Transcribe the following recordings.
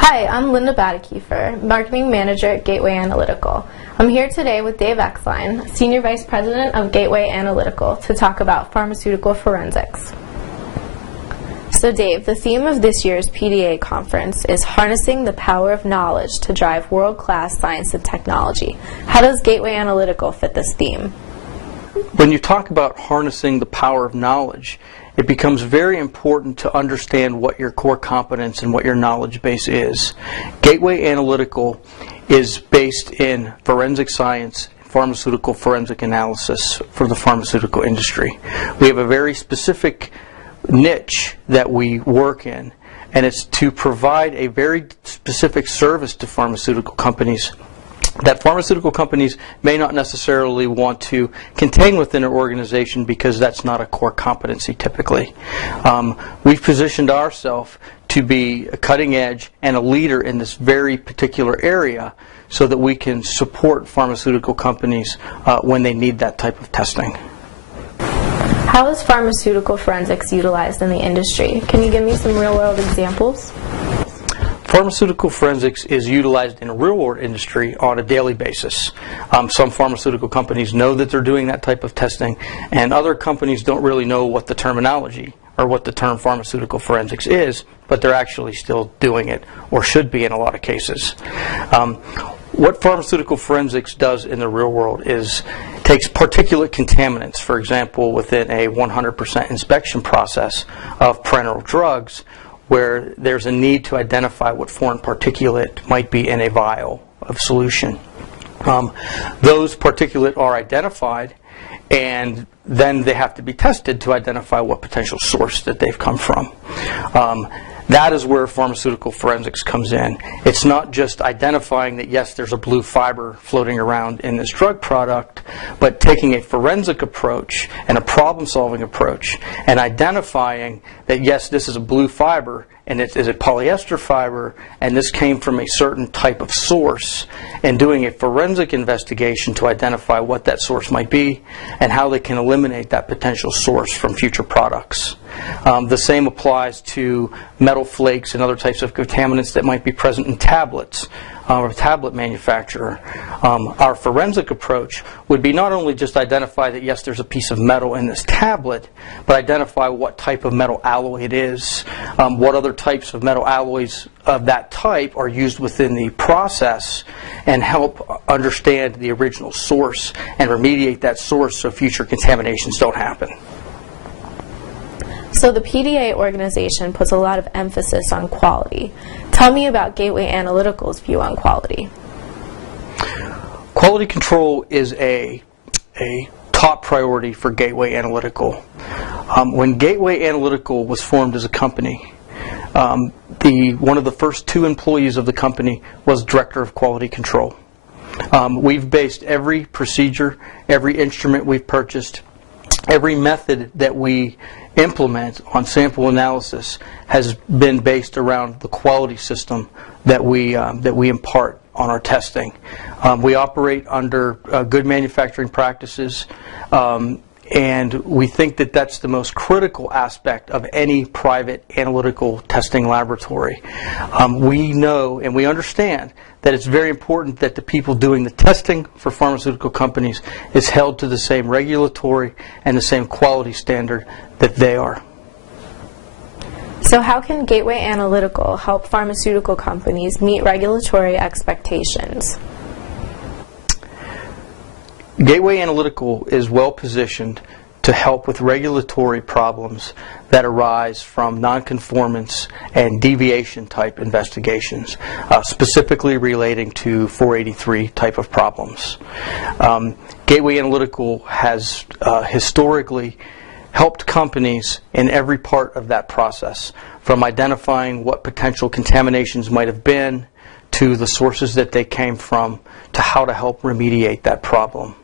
Hi, I'm Linda Badekiefer, Marketing Manager at Gateway Analytical. I'm here today with Dave Exline, Senior Vice President of Gateway Analytical, to talk about pharmaceutical forensics. So Dave, the theme of this year's PDA conference is harnessing the power of knowledge to drive world-class science and technology. How does Gateway Analytical fit this theme? When you talk about harnessing the power of knowledge, it becomes very important to understand what your core competence and what your knowledge base is. Gateway Analytical is based in forensic science, pharmaceutical forensic analysis for the pharmaceutical industry. We have a very specific niche that we work in, and it's to provide a very specific service to pharmaceutical companies that pharmaceutical companies may not necessarily want to contain within their organization because that's not a core competency typically. We've positioned ourselves to be a cutting edge and a leader in this very particular area so that we can support pharmaceutical companies when they need that type of testing. How is pharmaceutical forensics utilized in the industry? Can you give me some real-world examples? Pharmaceutical forensics is utilized in a real-world industry on a daily basis. Some pharmaceutical companies know that they're doing that type of testing, and other companies don't really know what the terminology or what the term pharmaceutical forensics is, but they're actually still doing it, or should be in a lot of cases. What pharmaceutical forensics does in the real world is takes particulate contaminants, for example, within a 100% inspection process of parenteral drugs, where there's a need to identify what foreign particulate might be in a vial of solution. Those particulate are identified, and then they have to be tested to identify what potential source that they've come from. That is where pharmaceutical forensics comes in. It's not just identifying that, yes, there's a blue fiber floating around in this drug product, but taking a forensic approach and a problem-solving approach and identifying that, yes, this is a blue fiber and it is a polyester fiber and this came from a certain type of source, and doing a forensic investigation to identify what that source might be and how they can eliminate that potential source from future products. The same applies to metal flakes and other types of contaminants that might be present in tablets or a tablet manufacturer. Our forensic approach would be not only just identify that, yes, there's a piece of metal in this tablet, but identify what type of metal alloy it is, what other types of metal alloys of that type are used within the process, and help understand the original source and remediate that source so future contaminations don't happen. So the PDA organization puts a lot of emphasis on quality. Tell me about Gateway Analytical's view on quality. Quality control is a top priority for Gateway Analytical. When Gateway Analytical was formed as a company, one of the first 2 employees of the company was Director of Quality Control. We've based every procedure, every instrument we've purchased, every method that we implement on sample analysis has been based around the quality system that we impart on our testing. We operate under good manufacturing practices, and we think that that's the most critical aspect of any private analytical testing laboratory. We know and we understand that it's very important that the people doing the testing for pharmaceutical companies is held to the same regulatory and the same quality standard that they are. So how can Gateway Analytical help pharmaceutical companies meet regulatory expectations? Gateway Analytical is well positioned to help with regulatory problems that arise from nonconformance and deviation type investigations, specifically relating to 483 type of problems. Gateway Analytical has historically helped companies in every part of that process, from identifying what potential contaminations might have been, to the sources that they came from, to how to help remediate that problem.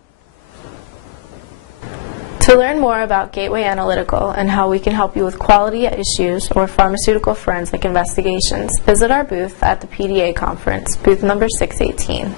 To learn more about Gateway Analytical and how we can help you with quality issues or pharmaceutical forensic investigations, visit our booth at the PDA conference, booth number 618.